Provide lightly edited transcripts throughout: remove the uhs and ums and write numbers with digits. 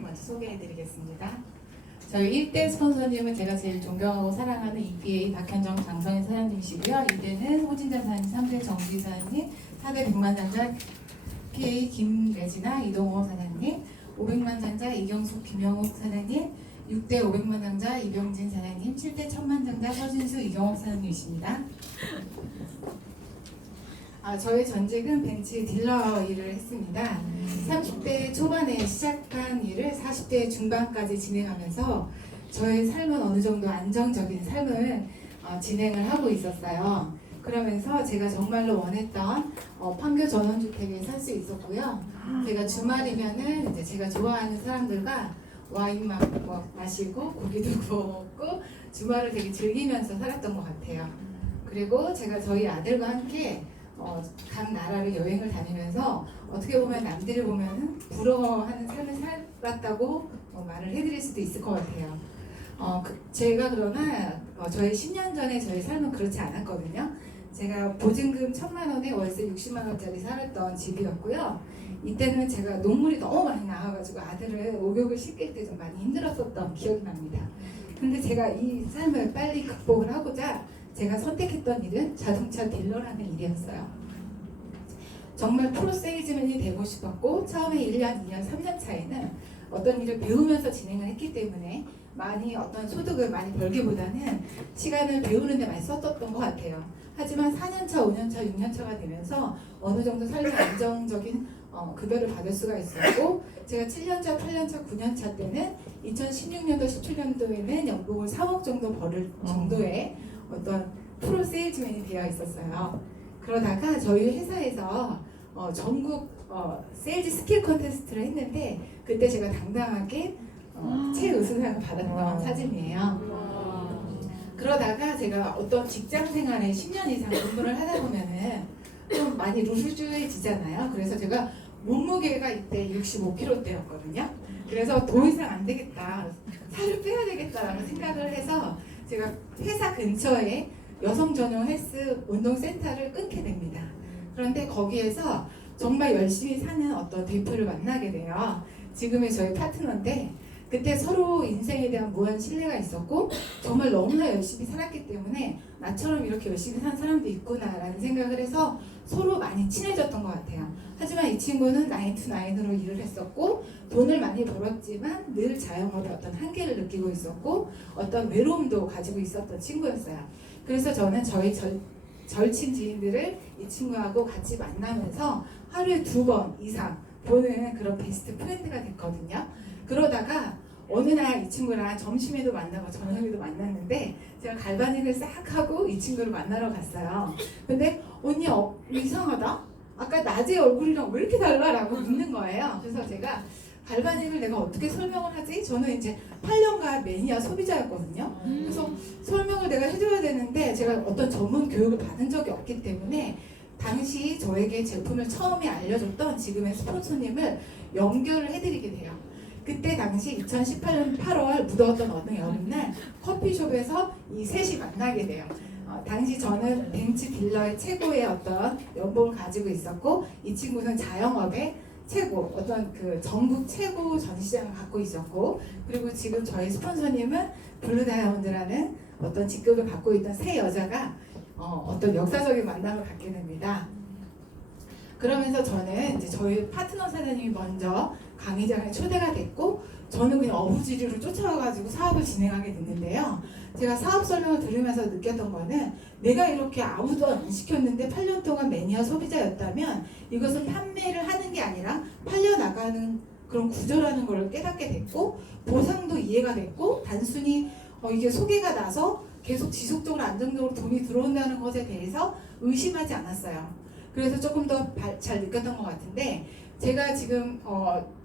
먼저 소개해드리겠습니다. 저희 1대 스폰서님은 제가 제일 존경하고 사랑하는 EPA 박현정 장성인 사장님이시고요. 2대는 호진자 사장님, 3대 정기 사장님, 4대 백만장자 PA 김래진아 이동호 사장님, 500만 장자 이경숙 김영욱 사장님, 6대 500만 장자 이병진 사장님, 7대 1000만 장자 서진수 이경옥 사장님이십니다. 저의 전직은 벤츠 딜러 일을 했습니다. 30대 초반에 시작한 일을 40대 중반까지 진행하면서 저의 삶은 어느 정도 안정적인 삶을 진행을 하고 있었어요. 그러면서 제가 정말로 원했던 판교 전원주택에 살 수 있었고요. 제가 주말이면은 이제 제가 좋아하는 사람들과 와인 마시고 고기도 구워 먹고 주말을 되게 즐기면서 살았던 것 같아요. 그리고 제가 저희 아들과 함께 각 나라를 여행을 다니면서 어떻게 보면 남들이 보면 부러워하는 삶을 살았다고 말을 해드릴 수도 있을 것 같아요. 제가 그러나 저의 10년 전에 저의 삶은 그렇지 않았거든요. 제가 보증금 1000만 원에 월세 60만 원짜리 살았던 집이었고요. 이때는 제가 녹물이 너무 많이 나와가지고 아들을 목욕을 시킬 때 좀 많이 힘들었었던 기억이 납니다. 근데 제가 이 삶을 빨리 극복을 하고자 제가 선택했던 일은 자동차 딜러라는 일이었어요. 정말 프로 세일즈맨이 되고 싶었고 처음에 1년, 2년, 3년 차에는 어떤 일을 배우면서 진행을 했기 때문에 많이 어떤 소득을 많이 벌기보다는 시간을 배우는 데 많이 썼던 것 같아요. 하지만 4년차, 5년차, 6년차가 되면서 어느 정도 삶의 안정적인 급여를 받을 수가 있었고 제가 7년차, 8년차, 9년차 때는 2016년도, 17년도에는 연봉을 3억 정도 벌을 정도의 어떤 프로 세일즈맨이 되어 있었어요. 그러다가 저희 회사에서 전국 세일즈 스킬 컨테스트를 했는데 그때 제가 당당하게 최우수상을 받았던 사진이에요. 그러다가 제가 어떤 직장 생활에 10년 이상 근무를 하다 보면은 좀 많이 루즈해지잖아요. 그래서 제가 몸무게가 이때 65kg대였거든요. 그래서 더 이상 안 되겠다, 살을 빼야 되겠다라고 생각을 해서 제가 회사 근처에 여성 전용 헬스 운동센터를 끊게 됩니다. 그런데 거기에서 정말 열심히 사는 어떤 대표를 만나게 돼요. 지금의 저희 파트너인데 그때 서로 인생에 대한 무한 신뢰가 있었고 정말 너무나 열심히 살았기 때문에 나처럼 이렇게 열심히 산 사람도 있구나라는 생각을 해서 서로 많이 친해졌던 것 같아요. 하지만 이 친구는 9to9으로 일을 했었고 돈을 많이 벌었지만 늘 자영업의 어떤 한계를 느끼고 있었고 어떤 외로움도 가지고 있었던 친구였어요. 그래서 저는 저희 절친 지인들을 이 친구하고 같이 만나면서 하루에 2번 이상 보는 그런 베스트 프렌드가 됐거든요. 그러다가 어느 날 이 친구랑 점심에도 만나고 저녁에도 만났는데 제가 갈바닉을 싹 하고 이 친구를 만나러 갔어요. 근데 언니 이상하다? 아까 낮에 얼굴이랑 왜 이렇게 달라? 라고 묻는 거예요. 그래서 제가 갈바닉을 내가 어떻게 설명을 하지? 저는 이제 8년간 매니아 소비자였거든요. 그래서 설명을 내가 해줘야 되는데 제가 어떤 전문 교육을 받은 적이 없기 때문에 당시 저에게 제품을 처음에 알려줬던 지금의 스폰서님을 연결을 해드리게 돼요. 그때 당시 2018년 8월 무더웠던 어느 여름날 커피숍에서 이 셋이 만나게 돼요. 당시 저는 벤츠 딜러의 최고의 어떤 연봉을 가지고 있었고 이 친구는 자영업의 최고 어떤 그 전국 최고 전시장을 갖고 있었고 그리고 지금 저희 스폰서님은 블루다이아몬드라는 어떤 직급을 갖고 있던 세 여자가 어떤 역사적인 만남을 갖게 됩니다. 그러면서 저는 이제 저희 파트너 사장님이 먼저 강의장에 초대가 됐고 저는 그냥 어부지리로 쫓아와가지고 사업을 진행하게 됐는데요. 제가 사업 설명을 들으면서 느꼈던 거는 내가 이렇게 아무도 안 시켰는데 8년 동안 매니아 소비자였다면 이것은 판매를 하는 게 아니라 팔려나가는 그런 구조라는 걸 깨닫게 됐고 보상도 이해가 됐고 단순히 이게 소개가 나서 계속 지속적으로 안정적으로 돈이 들어온다는 것에 대해서 의심하지 않았어요. 그래서 조금 더 잘 느꼈던 것 같은데 제가 지금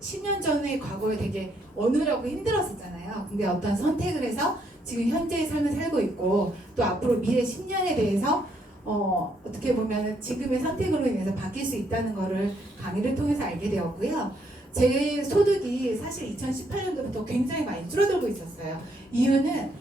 10년 전의 과거에 되게 어느라고 힘들었었잖아요. 근데 어떤 선택을 해서 지금 현재의 삶을 살고 있고 또 앞으로 미래 10년에 대해서 어떻게 보면 지금의 선택으로 인해서 바뀔 수 있다는 거를 강의를 통해서 알게 되었고요. 제 소득이 사실 2018년도부터 굉장히 많이 줄어들고 있었어요. 이유는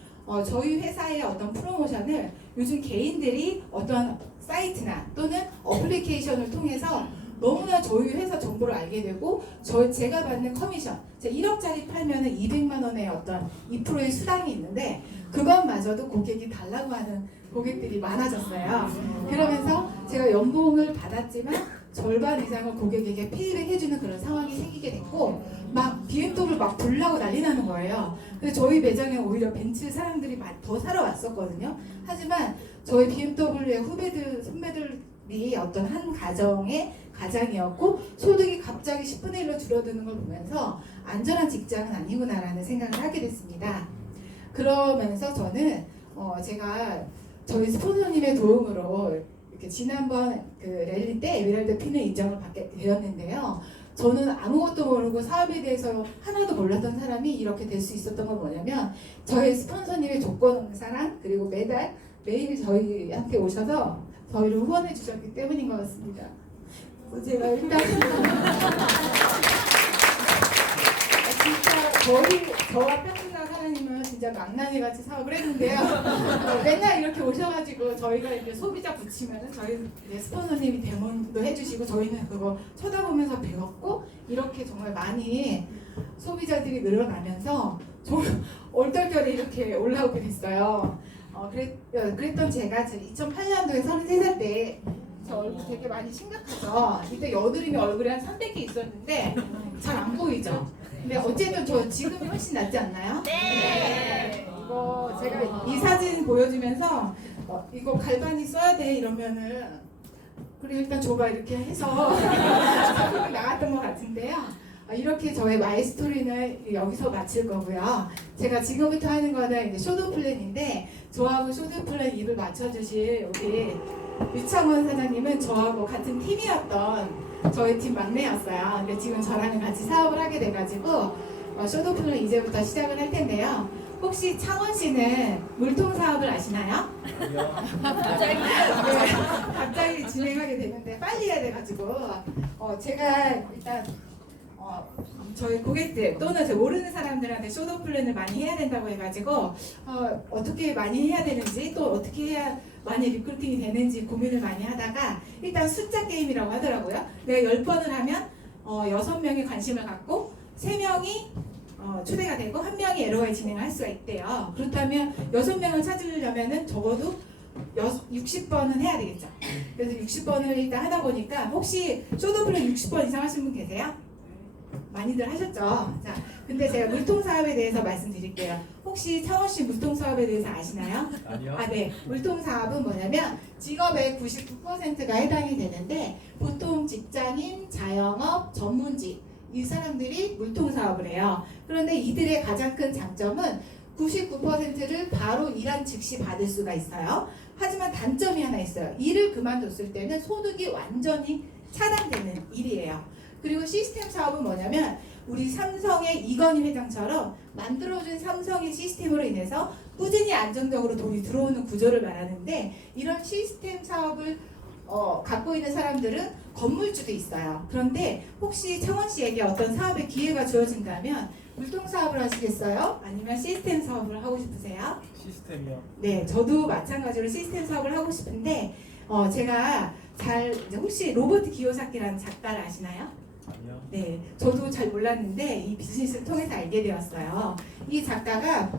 저희 회사의 어떤 프로모션을 요즘 개인들이 어떤 사이트나 또는 어플리케이션을 통해서 너무나 저희 회사 정보를 알게 되고 제가 받는 커미션, 제가 1억짜리 팔면은 200만 원의 어떤 2%의 수당이 있는데 그것마저도 고객이 달라고 하는 고객들이 많아졌어요. 그러면서 제가 연봉을 받았지만 절반 이상을 고객에게 페이백 해주는 그런 상황이 생기게 됐고 막 BMW 막 불나고 난리 나는 거예요. 근데 저희 매장에 오히려 벤츠 사람들이 더 사러 왔었거든요. 하지만 저희 BMW의 후배들, 선배들이 어떤 한 가정의 가장이었고 소득이 갑자기 10분의 1로 줄어드는 걸 보면서 안전한 직장은 아니구나라는 생각을 하게 됐습니다. 그러면서 저는 제가 저희 스폰서님의 도움으로 이렇게 지난번 그 랠리 때 에메랄드 핀을 인정을 받게 되었는데요. 저는 아무것도 모르고 사업에 대해서 하나도 몰랐던 사람이 이렇게 될 수 있었던 건 뭐냐면 저희 스폰서님의 조건 없는 사랑 그리고 매일 저희한테 오셔서 저희를 후원해 주셨기 때문인 것 같습니다. 제가 일단 진짜 저와 편승남 하나님은 진짜 망나니 같이 사업을 했는데요. 맨날 이렇게 오셔가지고 저희가 이제 소비자 붙이면은 저희 스폰서님이 데모도 해주시고 저희는 그거 쳐다보면서 배웠고 이렇게 정말 많이 소비자들이 늘어나면서 좀 얼떨결에 이렇게 올라오게 됐어요. 그랬던 제가 2008년도에 33살 때 저 얼굴 되게 많이 심각하죠. 이때 여드름이 얼굴에 한 300개 있었는데 잘 안 보이죠. 근데 어쨌든 저 지금이 훨씬 낫지 않나요? 네. 이거 제가 이 사진 보여주면서 이거 갈바니 써야 돼 이러면은 그래 일단 줘봐 이렇게 해서 작품이 나갔던 것 같은데요. 이렇게 저의 마이 스토리는 여기서 마칠 거고요. 제가 지금부터 하는 거는 이제 쇼도 플랜인데 저하고 쇼도 플랜 입을 맞춰주실 우리 유창원 사장님은 저하고 같은 팀이었던 저희 팀 막내였어요. 근데 지금 저랑 같이 사업을 하게 돼가지고 쇼도 플랜 이제부터 시작을 할 텐데요. 혹시 창원 씨는 물통 사업을 아시나요? 갑자기 진행하게 되는데 빨리 해야 돼가지고 제가 일단 저희 고객들 또는 모르는 사람들한테 쇼도 플랜을 많이 해야 된다고 해가지고 어떻게 많이 해야 되는지 또 어떻게 해야 많이 리크루팅이 되는지 고민을 많이 하다가 일단 숫자 게임이라고 하더라고요. 내가 10번을 하면 6명이 관심을 갖고 3명이 초대가 되고 1명이 LOI 진행을 할 수가 있대요. 그렇다면 6명을 찾으려면은 적어도 60번은 해야 되겠죠. 그래서 60번을 일단 하다 보니까 혹시 쇼도 플랜 60번 이상 하신 분 계세요? 많이들 하셨죠? 자, 근데 제가 물통 사업에 대해서 말씀드릴게요. 혹시 창원 씨 물통 사업에 대해서 아시나요? 아니요. 네. 물통 사업은 뭐냐면 직업의 99%가 해당이 되는데 보통 직장인, 자영업, 전문직 이 사람들이 물통 사업을 해요. 그런데 이들의 가장 큰 장점은 99%를 바로 일한 즉시 받을 수가 있어요. 하지만 단점이 하나 있어요. 일을 그만뒀을 때는 소득이 완전히 차단되는 일이에요. 그리고 시스템 사업은 뭐냐면 우리 삼성의 이건희 회장처럼 만들어준 삼성의 시스템으로 인해서 꾸준히 안정적으로 돈이 들어오는 구조를 말하는데 이런 시스템 사업을 갖고 있는 사람들은 건물주도 있어요. 그런데 혹시 창원 씨에게 어떤 사업의 기회가 주어진다면 물통 사업을 하시겠어요? 아니면 시스템 사업을 하고 싶으세요? 시스템이요. 네, 저도 마찬가지로 시스템 사업을 하고 싶은데 제가 이제 혹시 로버트 기요사키라는 작가를 아시나요? 아니요. 네, 저도 잘 몰랐는데 이 비즈니스를 통해서 알게 되었어요. 이 작가가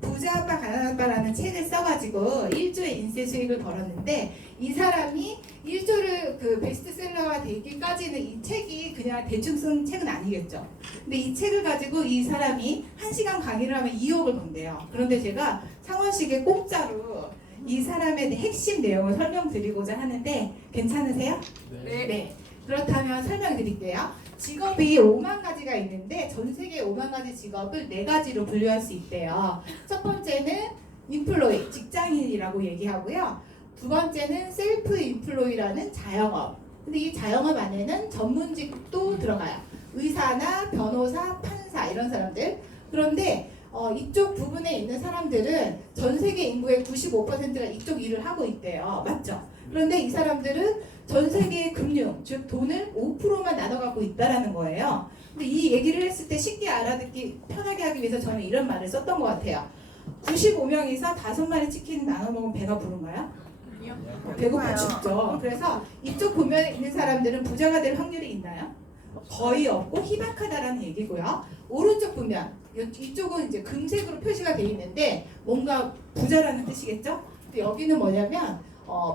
부자 아빠 가난한 아빠라는 책을 써가지고 1조의 인세 수익을 벌었는데 이 사람이 1조를 그 베스트셀러가 되기까지는 이 책이 그냥 대충 쓴 책은 아니겠죠. 근데 이 책을 가지고 이 사람이 1시간 강의를 하면 2억을 번대요. 그런데 제가 창원식에 공짜로 이 사람의 핵심 내용을 설명드리고자 하는데 괜찮으세요? 네. 네. 그렇다면 설명드릴게요. 직업이 5만 가지가 있는데 전 세계 5만 가지 직업을 4가지로 분류할 수 있대요. 첫 번째는 인플로이, 직장인이라고 얘기하고요. 두 번째는 셀프 인플로이라는 자영업. 근데 이 자영업 안에는 전문직도 들어가요. 의사나 변호사, 판사 이런 사람들. 그런데 이쪽 부분에 있는 사람들은 전 세계 인구의 95%가 이쪽 일을 하고 있대요. 맞죠? 그런데 이 사람들은 전 세계의 금융, 즉 돈을 5%만 나눠 갖고 있다라는 거예요. 근데 이 얘기를 했을 때 쉽게 알아듣기 편하게 하기 위해서 저는 이런 말을 썼던 것 같아요. 95명이서 5마리 치킨 나눠 먹으면 배가 부른가요? 배고파 죽죠. 그래서 이쪽 보면 있는 사람들은 부자가 될 확률이 있나요? 거의 없고 희박하다라는 얘기고요. 오른쪽 보면 이쪽은 이제 금색으로 표시가 되어 있는데 뭔가 부자라는 뜻이겠죠? 근데 여기는 뭐냐면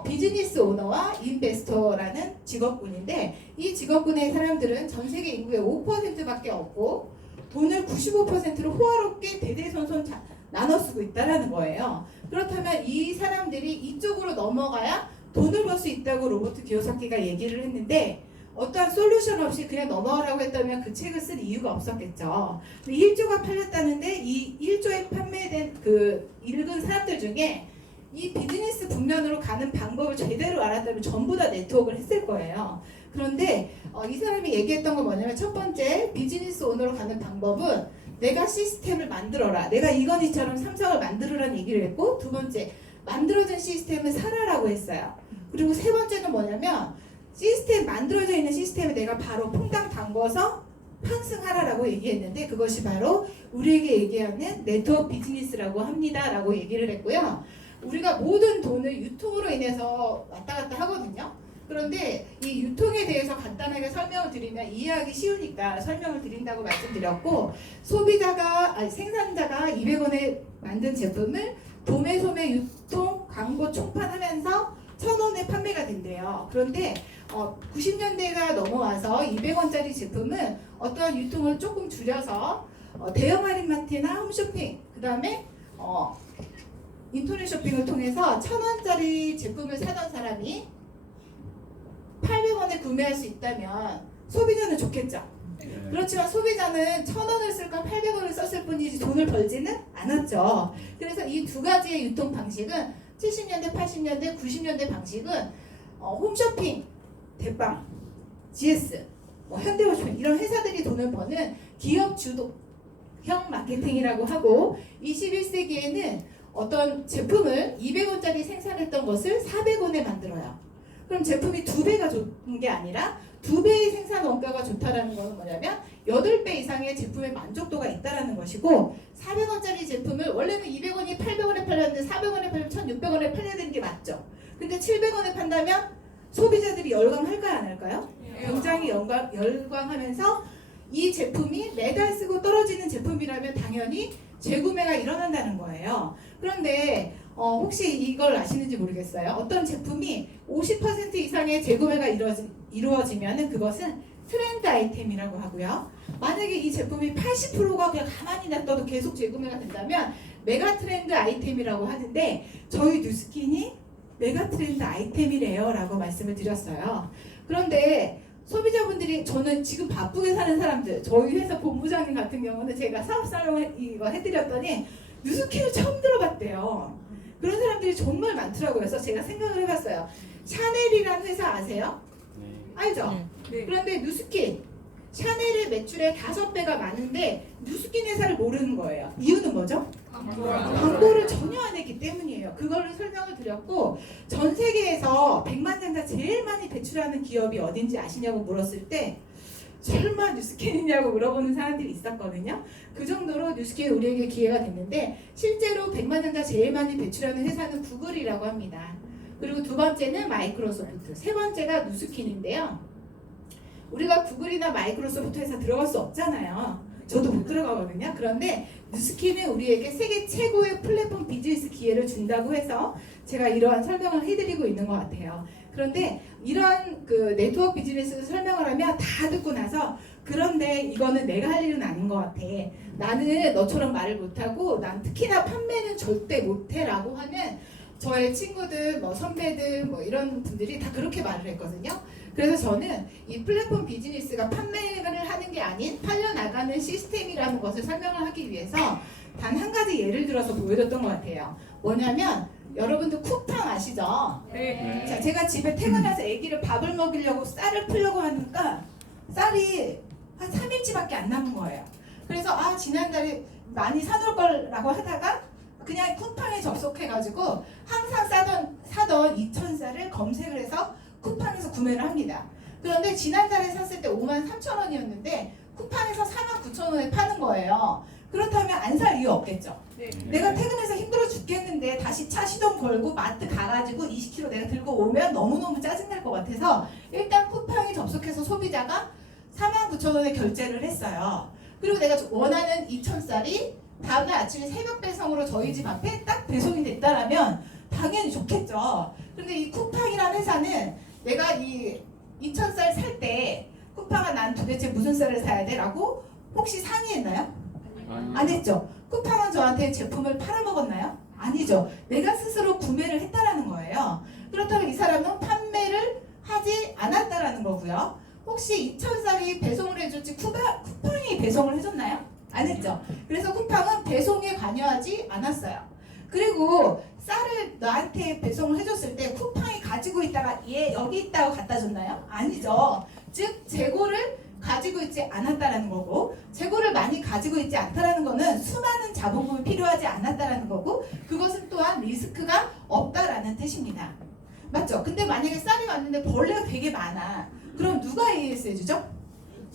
비즈니스 오너와 인베스터라는 직업군인데 이 직업군의 사람들은 전 세계 인구의 5%밖에 없고 돈을 95%로 호화롭게 대대손손 나눠 쓰고 있다라는 거예요. 그렇다면 이 사람들이 이쪽으로 넘어가야 돈을 벌 수 있다고 로버트 기요사키가 얘기를 했는데 어떠한 솔루션 없이 그냥 넘어가라고 했다면 그 책을 쓸 이유가 없었겠죠. 1조가 팔렸다는데 이 1조에 판매된 그 읽은 사람들 중에 이 비즈니스 국면으로 가는 방법을 제대로 알았다면 전부 다 네트워크를 했을 거예요. 그런데 이 사람이 얘기했던 건 뭐냐면 첫 번째 비즈니스 오너로 가는 방법은 내가 시스템을 만들어라. 내가 이건희처럼 삼성을 만들어라는 얘기를 했고 두 번째 만들어진 시스템을 사라라고 했어요. 그리고 세 번째는 뭐냐면 시스템 만들어져 있는 시스템을 내가 바로 퐁당 담궈서 환승하라라고 얘기했는데 그것이 바로 우리에게 얘기하는 네트워크 비즈니스라고 합니다라고 얘기를 했고요. 우리가 모든 돈을 유통으로 인해서 왔다 갔다 하거든요. 그런데 이 유통에 대해서 간단하게 설명을 드리면 이해하기 쉬우니까 설명을 드린다고 말씀드렸고 생산자가 200원에 만든 제품을 도매, 소매, 유통, 광고 총판하면서 1,000원에 판매가 된대요. 그런데 90년대가 넘어와서 200원짜리 제품은 어떠한 유통을 조금 줄여서 대형 할인마트나 홈쇼핑 그 다음에 인터넷 쇼핑을 통해서 1,000원짜리 제품을 사던 사람이 800원에 구매할 수 있다면 소비자는 좋겠죠. 그렇지만 소비자는 1,000원을 쓸까 800원을 썼을 뿐이지 돈을 벌지는 않았죠. 그래서 이 두 가지의 유통 방식은 70년대, 80년대, 90년대 방식은 홈쇼핑, 대빵, GS, 현대호쇼핑 이런 회사들이 돈을 버는 기업 주도형 마케팅이라고 하고 21세기에는 어떤 제품을 200원짜리 생산했던 것을 400원에 만들어요. 그럼 제품이 2배가 좋은 게 아니라 2배의 생산 원가가 좋다라는 것은 뭐냐면 8배 이상의 제품의 만족도가 있다라는 것이고 400원짜리 제품을 원래는 200원이 800원에 팔렸는데 400원에 팔면 1,600원에 팔려야 되는 게 맞죠. 근데 700원에 판다면 소비자들이 열광할까요 안 할까요? 굉장히 열광하면서 이 제품이 매달 쓰고 떨어지는 제품이라면 당연히 재구매가 일어난다는 거예요. 그런데 혹시 이걸 아시는지 모르겠어요. 어떤 제품이 50% 이상의 재구매가 이루어지면 그것은 트렌드 아이템이라고 하고요. 만약에 이 제품이 80%가 그냥 가만히 놔둬도 계속 재구매가 된다면 메가 트렌드 아이템이라고 하는데 저희 뉴스킨이 메가 트렌드 아이템이래요 라고 말씀을 드렸어요. 그런데 소비자분들이 저는 지금 바쁘게 사는 사람들 저희 회사 본부장님 같은 경우는 제가 사업 설명을 이거 해드렸더니 뉴스킨을 처음 들어봤대요. 그런 사람들이 정말 많더라고요. 그래서 제가 생각을 해봤어요. 샤넬이라는 회사 아세요? 알죠? 네. 그런데 뉴스킨 샤넬의 매출의 5배가 많은데 뉴스킨 회사를 모르는 거예요. 이유는 뭐죠? 광고를 전혀 안 했기 때문이에요. 그거를 설명을 드렸고 전 세계에서 100만 장자 제일 많이 배출하는 기업이 어딘지 아시냐고 물었을 때 설마 뉴스킨이냐고 물어보는 사람들이 있었거든요. 그 정도로 뉴스킨 우리에게 기회가 됐는데 실제로 100만 장자 제일 많이 배출하는 회사는 구글이라고 합니다. 그리고 두 번째는 마이크로소프트, 세 번째가 뉴스킨인데요. 우리가 구글이나 마이크로소프트 회사 들어갈 수 없잖아요. 저도 못 들어가거든요. 그런데 뉴스킨은 우리에게 세계 최고의 플랫폼 비즈니스 기회를 준다고 해서 제가 이러한 설명을 해드리고 있는 것 같아요. 그런데 이러한 그 네트워크 비즈니스 설명을 하면 다 듣고 나서 그런데 이거는 내가 할 일은 아닌 것 같아. 나는 너처럼 말을 못하고 난 특히나 판매는 절대 못해 라고 하는 저의 친구들, 선배들 이런 분들이 다 그렇게 말을 했거든요. 그래서 저는 이 플랫폼 비즈니스가 판매를 하는 게 아닌 팔려나가는 시스템이라는 것을 설명을 하기 위해서 단 한 가지 예를 들어서 보여줬던 것 같아요. 뭐냐면 여러분들 쿠팡 아시죠? 네. 자, 제가 집에 퇴근해서 아기를 밥을 먹이려고 쌀을 풀려고 하니까 쌀이 한 3일치밖에 안 남은 거예요. 그래서 지난달에 많이 사놓을 거라고 하다가 그냥 쿠팡에 접속해가지고 항상 사던 2,000쌀을 검색을 해서 쿠팡에서 구매를 합니다. 그런데 지난달에 샀을 때 53,000원이었는데 쿠팡에서 49,000원에 파는 거예요. 그렇다면 안 살 이유 없겠죠. 네. 내가 퇴근해서 힘들어 죽겠는데 다시 차 시동 걸고 마트 가가지고 20kg 내가 들고 오면 너무너무 짜증날 것 같아서 일단 쿠팡에 접속해서 소비자가 49,000원에 결제를 했어요. 그리고 내가 원하는 2,000쌀이 다음날 아침에 새벽 배송으로 저희 집 앞에 딱 배송이 됐다라면 당연히 좋겠죠. 그런데 이 쿠팡이라는 회사는 내가 이 2,000쌀 살 때 쿠팡아 난 도대체 무슨 쌀을 사야 돼? 라고 혹시 상의했나요? 안 했죠. 쿠팡은 저한테 제품을 팔아먹었나요? 아니죠. 내가 스스로 구매를 했다라는 거예요. 그렇다면 이 사람은 판매를 하지 않았다라는 거고요. 혹시 2,000쌀이 배송을 해줄지 쿠팡이 배송을 해줬나요? 안 했죠. 그래서 쿠팡은 배송에 관여하지 않았어요. 그리고 쌀을 나한테 배송을 해줬을 때 쿠팡이 가지고 있다가 얘 여기 있다고 갖다 줬나요? 아니죠. 즉 재고를 가지고 있지 않았다라는 거고, 재고를 많이 가지고 있지 않다라는 거는 수많은 자본금이 필요하지 않았다라는 거고, 그것은 또한 리스크가 없다라는 뜻입니다. 맞죠? 근데 만약에 쌀이 왔는데 벌레가 되게 많아. 그럼 누가 AS 해주죠?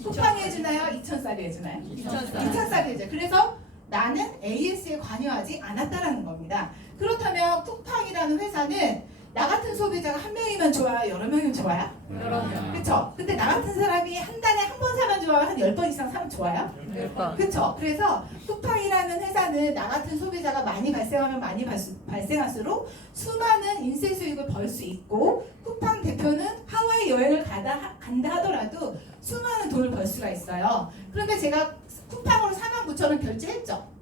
쿠팡이 해주나요? 2,000쌀이 해주나요? 2,000쌀이 해줘요. 그래서 나는 AS에 관여하지 않았다라는 겁니다. 그렇다면 쿠팡이라는 회사는 나 같은 소비자가 한 명이면 좋아요? 여러 명이면 좋아요? 여러 명. 그쵸? 근데 나 같은 사람이 한 달에 한 번 사면 좋아요? 한 10번 이상 사면 좋아요? 10번. 그쵸? 그래서 쿠팡이라는 회사는 나 같은 소비자가 많이 발생하면 많이 발생할수록 수많은 인쇄 수익을 벌 수 있고, 쿠팡 대표는 하와이 여행을 간다 하더라도 수많은 돈을 벌 수가 있어요. 그런데 제가 쿠팡으로 49,000원 결제했죠.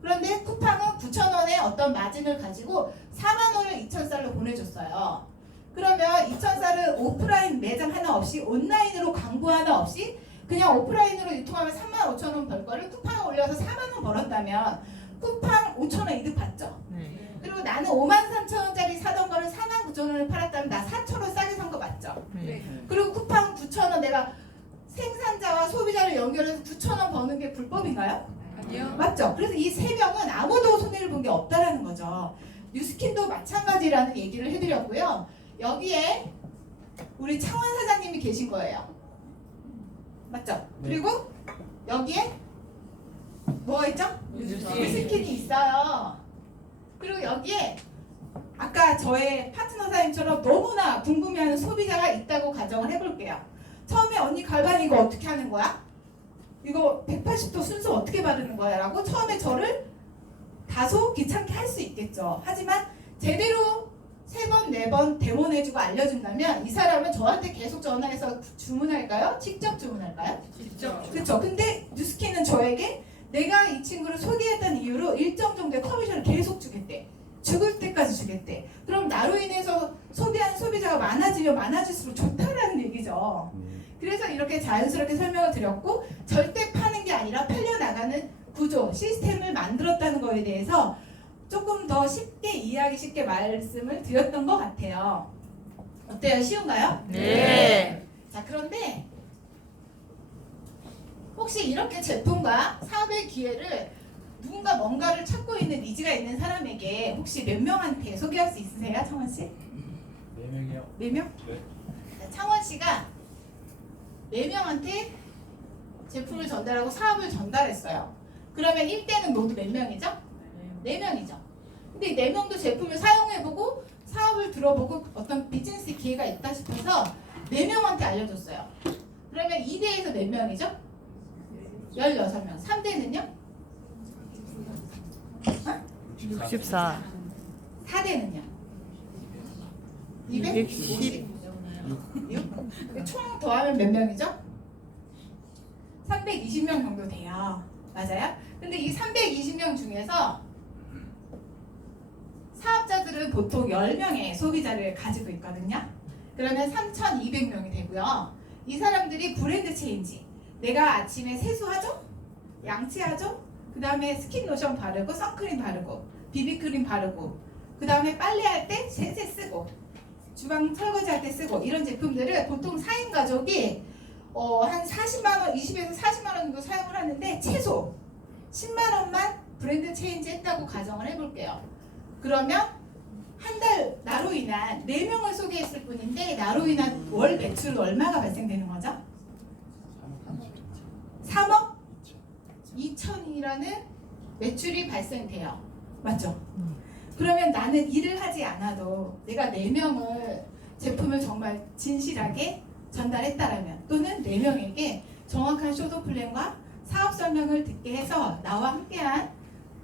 그런데 쿠팡은 9,000원의 어떤 마진을 가지고 40,000원을 2,000쌀로 보내줬어요. 그러면 2,000쌀은 오프라인 매장 하나 없이 온라인으로 광고 하나 없이 그냥 오프라인으로 유통하면 35,000원 벌 거를 쿠팡에 올려서 40,000원 벌었다면 쿠팡 5,000원 이득 받죠. 네. 그리고 나는 53,000원짜리 사던 거를 49,000원을 팔았다면 나 4,000원 싸게 산 거 맞죠. 네. 그리고 쿠팡 9,000원 내가 생산자와 소비자를 연결해서 9,000원 버는 게 불법인가요? 아니요. 맞죠? 그래서 이 세 명은 아무도 손해를 본 게 없다라는 거죠. 뉴스킨도 마찬가지라는 얘기를 해드렸고요. 여기에 우리 창원 사장님이 계신 거예요. 맞죠? 네. 그리고 여기에 뭐가 있죠? 뉴스킨이 있어요. 그리고 여기에 아까 저의 파트너 사장님처럼 너무나 궁금해하는 소비자가 있다고 가정을 해볼게요. 처음에 언니 갈반 이거 어떻게 하는 거야? 이거 180도 순서 어떻게 바르는 거야? 라고 처음에 저를 다소 귀찮게 할 수 있겠죠. 하지만 제대로 3번, 4번 데모내주고 알려준다면 이 사람은 저한테 계속 전화해서 주문할까요? 직접 주문할까요? 직접. 그렇죠. 근데 뉴스킨은 저에게 내가 이 친구를 소개했다는 이유로 일정 정도의 커미션을 계속 주겠대. 죽을 때까지 주겠대. 그럼 나로 인해서 소비하는 소비자가 많아지면 많아질수록 좋다라는 얘기죠. 그래서 이렇게 자연스럽게 설명을 드렸고, 절대 파는 게 아니라 팔려나가는 구조, 시스템을 만들었다는 거에 대해서 조금 더 쉽게 이해하기 쉽게 말씀을 드렸던 것 같아요. 어때요? 쉬운가요? 네. 자, 그런데 혹시 이렇게 제품과 사업의 기회를 누군가 뭔가를 찾고 있는 니즈가 있는 사람에게 혹시 몇 명한테 소개할 수 있으세요? 창원 씨? 4명이요. 4명? 네. 자, 창원 씨가 4명한테 제품을 전달하고 사업을 전달했어요. 그러면 1대는 모두 몇 명이죠? 4명이죠. 근데 4명도 제품을 사용해보고 사업을 들어보고 어떤 비즈니스 기회가 있다 싶어서 4명한테 알려줬어요. 그러면 2대에서 몇 명이죠? 16명. 3대는요? 64. 4대는요? 250? 6? 총 더하면 몇 명이죠? 320명 정도 돼요. 맞아요? 근데 이 320명 중에서 사업자들은 보통 10명의 소비자를 가지고 있거든요. 그러면 3,200명이 되고요. 이 사람들이 브랜드 체인지, 내가 아침에 세수하죠? 양치하죠? 그 다음에 스킨 로션 바르고 선크림 바르고 비비크림 바르고 그 다음에 빨래할 때 세제 쓰고 주방 설거지할 때 쓰고 이런 제품들을 보통 4인 가족이 한 40만원, 20에서 40만원 정도 사용을 하는데 최소 10만원만 브랜드 체인지 했다고 가정을 해볼게요. 그러면 한 달 나로 인한 4명을 소개했을 뿐인데 나로 인한 월 매출은 얼마가 발생되는 거죠? 3억 2천 2천이라는 매출이 발생돼요. 맞죠? 그러면 나는 일을 하지 않아도 내가 4명을 제품을 정말 진실하게 전달했다라면 또는 4명에게 정확한 쇼도 플랜과 사업 설명을 듣게 해서 나와 함께한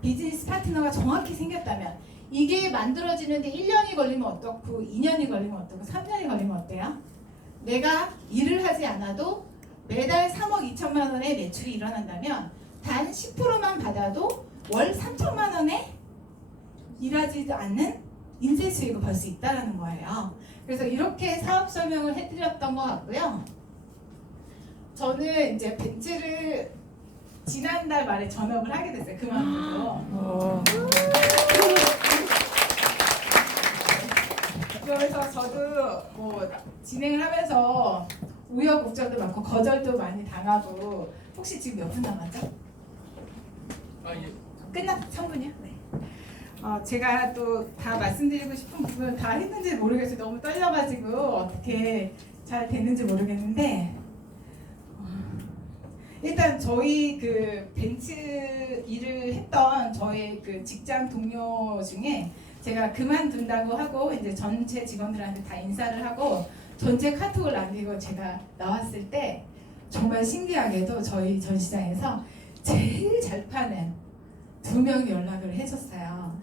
비즈니스 파트너가 정확히 생겼다면 이게 만들어지는데 1년이 걸리면 어떻고 2년이 걸리면 어떻고 3년이 걸리면 어때요? 내가 일을 하지 않아도 매달 3억 2천만 원의 매출이 일어난다면 단 10%만 받아도 월 3천만 원에 일하지도 않는 인쇄 수익을 벌 수 있다는 거예요. 그래서 이렇게 사업 설명을 해드렸던 것 같고요. 저는 이제 벤츠를 지난달 말에 전업을 하게 됐어요. 그만두고. 그래서 저도 뭐 진행을 하면서 우여곡절도 많고 거절도 많이 당하고 혹시 지금 몇 분 남았죠? 끝났 3분이요? 네. 제가 또 다 말씀드리고 싶은 부분 다 했는지 모르겠어요. 너무 떨려가지고 어떻게 잘 됐는지 모르겠는데 일단 저희 그 벤츠 일을 했던 저희 그 직장 동료 중에 제가 그만둔다고 하고 이제 전체 직원들한테 다 인사를 하고 전체 카톡을 남기고 제가 나왔을 때 정말 신기하게도 저희 전시장에서 제일 잘 파는 2명이 연락을 해줬어요.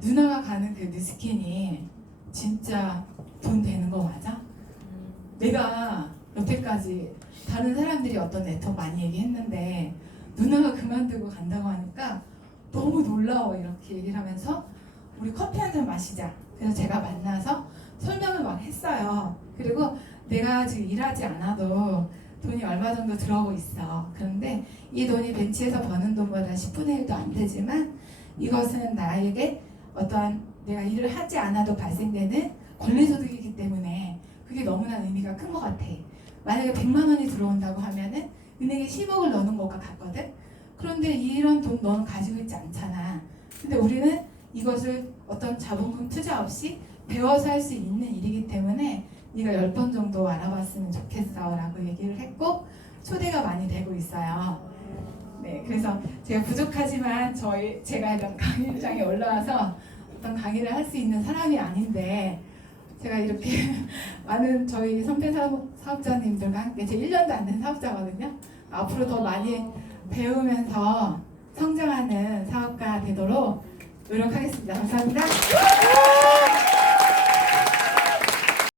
누나가 가는 그 뉴스킨이 진짜 돈 되는 거 맞아? 내가 여태까지 다른 사람들이 어떤 네트워크 많이 얘기했는데 누나가 그만두고 간다고 하니까 너무 놀라워 이렇게 얘기를 하면서 우리 커피 한 잔 마시자. 그래서 제가 만나서 설명을 막 했어요. 그리고 내가 지금 일하지 않아도 돈이 얼마 정도 들어오고 있어. 그런데 이 돈이 벤치에서 버는 돈보다 10분의 1도 안 되지만 이것은 나에게 어떠한 내가 일을 하지 않아도 발생되는 권리소득이기 때문에 그게 너무나 의미가 큰 것 같아. 만약에 100만 원이 들어온다고 하면은 은행에 10억을 넣는 것과 같거든. 그런데 이런 돈 너는 가지고 있지 않잖아. 근데 우리는 이것을 어떤 자본금 투자 없이 배워서 할 수 있는 일이기 때문에 네가 10번 정도 알아봤으면 좋겠어 라고 얘기를 했고 초대가 많이 되고 있어요. 네, 그래서 제가 부족하지만 제가 이런 강의장에 올라와서 어떤 강의를 할 수 있는 사람이 아닌데 제가 이렇게 많은 저희 선배 사업자님들과 함께 제 1년도 안 된 사업자거든요. 앞으로 더 많이 배우면서 성장하는 사업가 되도록 노력하겠습니다. 감사합니다.